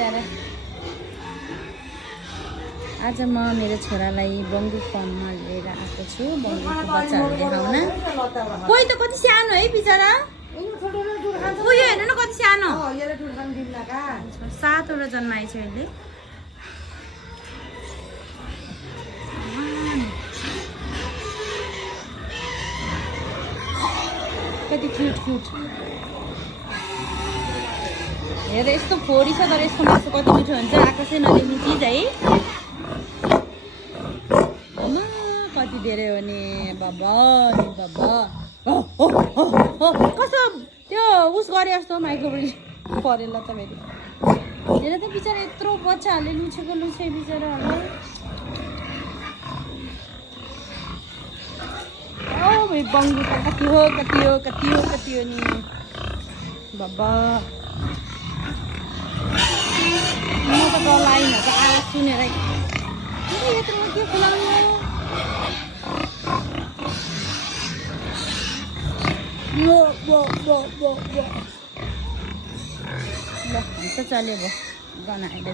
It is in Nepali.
बिचरा आज म मेरो छोरालाई बङ्गु फर्ममा लिएर आएको छु बङ्गुको बच्चाहरू देखाउन कोही त कति सानो है बिचरा उयो हेर्नु न कति सानो 7 वटा जन्माएछ अहिले कति क्युट क्युट हेर यस्तो फोडी छ तर यसको मासु कति मिठो हुन्छ आकाशै नदेख्ने चिज है कति धेरै हो नि बाबा नि बाबा कस्तो त्यो उस गरे जस्तो माइक्रोवेभ परेल त फेरि हेर त बिचरा यत्रो बच्चाहरूले लुछेको लुछे बिचराहरूलाई बङ्गु त कति हो कति हो कति हो कति हो नि बाबा म त डर लाग्यो त आवाज सुनेर यत्रो के खुलाउनु ल हुन्छ चल्यो भयो गनाएर